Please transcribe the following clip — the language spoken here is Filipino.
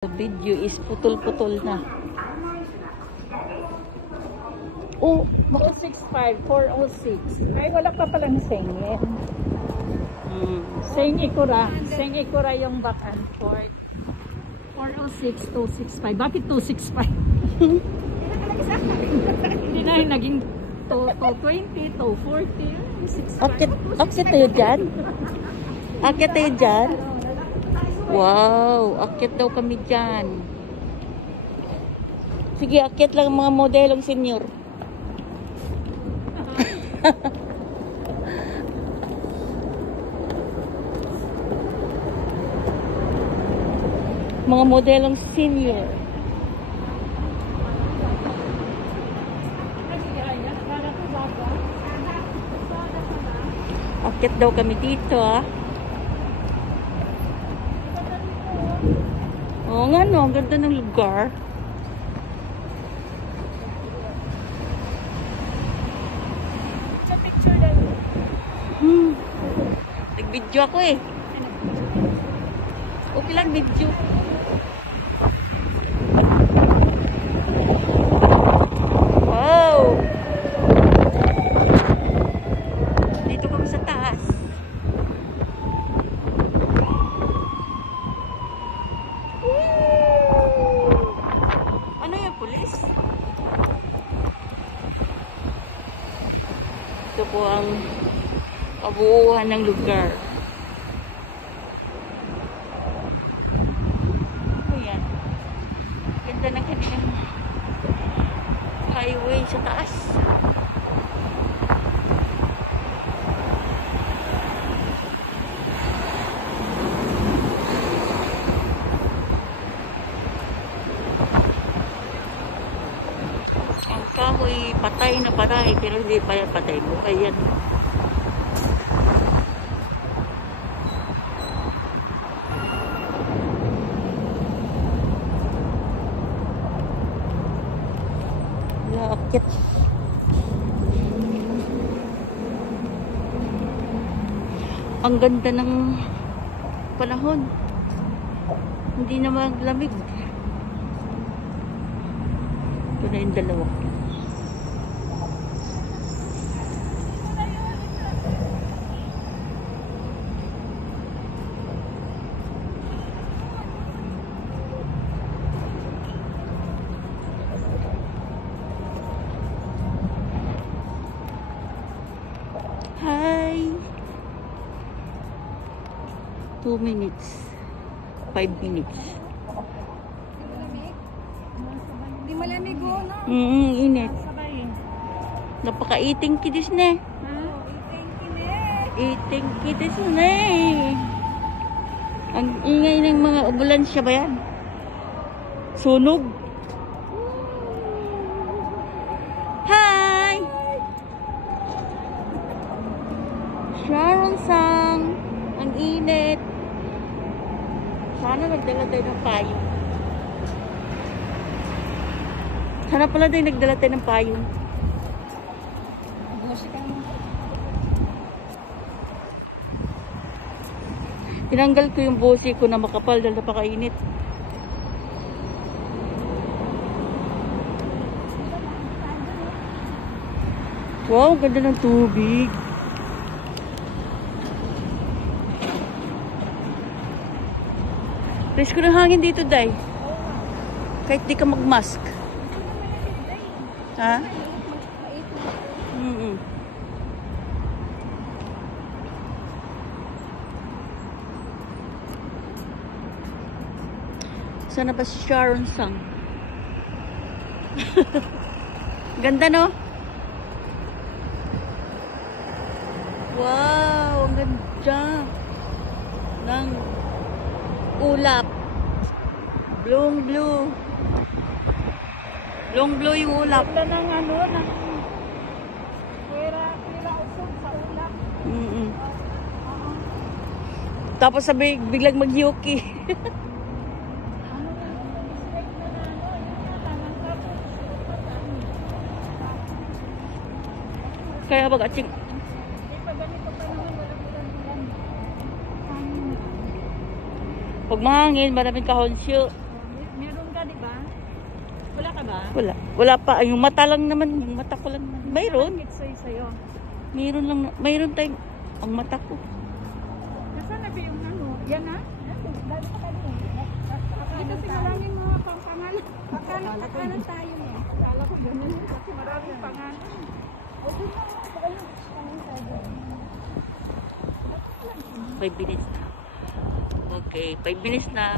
The video is putol-putol na. Oh, Baka 65, 406. Ay, wala pa palang sengin. Seng Ikura yung back and forth. 406, 265. Bakit 265? Hindi na yung naging 220, 240, 65. akit tayo dyan? Akit tayo dyan? Wow, akit daw kami dyan. Sige, akit lang mga modelong senior. Mga modelong senior. Akit daw kami dito, ah. Oo nga, no, ang ganda ng lugar. Sa picture lang. Nag-video ako eh. Okay lang, video. Wow! Dito kami sa taas. Ano yung pulis? Ito po ang kabuuan ng lugar. Ayan. Ganda ng kanilang highway sa taas. Ang kahoy patay na patay, pero hindi pa yan patay. Buhay yan. Akit. Ang ganda ng panahon. Hindi naman lamig. Ito na yung dalawa. Hi! 2 minutes. 5 minutes. Hindi malamig o, no? Init. Sabay. Napaka-eating kidis na. Ha? Eating kidis na. Ang ingay ng mga ambulansya ba yan? Sunog. Hi! Sharon Sang. Ang init. Sana nagdala tayo ng payong. Sana pala tayo nagdala tayo ng payong. Tinanggal ko yung bosi ko na makapal dahil napakainit. Wow, ganda ng tubig. Presko ng hangin dito, Day. Kahit di ka mag-mask. Ha? Sana ba si Sharon Sang? Ganda, no? Wow, ang ganda ng ulap. Blue. Blue yung ulap. Ganda ng ano, ng pera usog sa ulap. Tapos sabi, biglang mag-yuki. Kaya mag-atsing. Pag mahangin, maraming kahonsyo. Meron ka, di ba? Wala ka ba? Wala. Wala pa. Ay, yung mata lang naman. Yung mata ko lang naman. Mayroon. Kitsoy sa'yo. Mayroon lang. Mayroon tayong ang mata ko. Nasaan na ba yung ano? Yan na? Dali pa kami. Dito sinalangin mga pangpangalan. Pagkalan tayo eh. Akala ko ganun. Kasi maraming pangalan. Okay na. Ayun. 5 minutes na. Okay, 5 minutes na.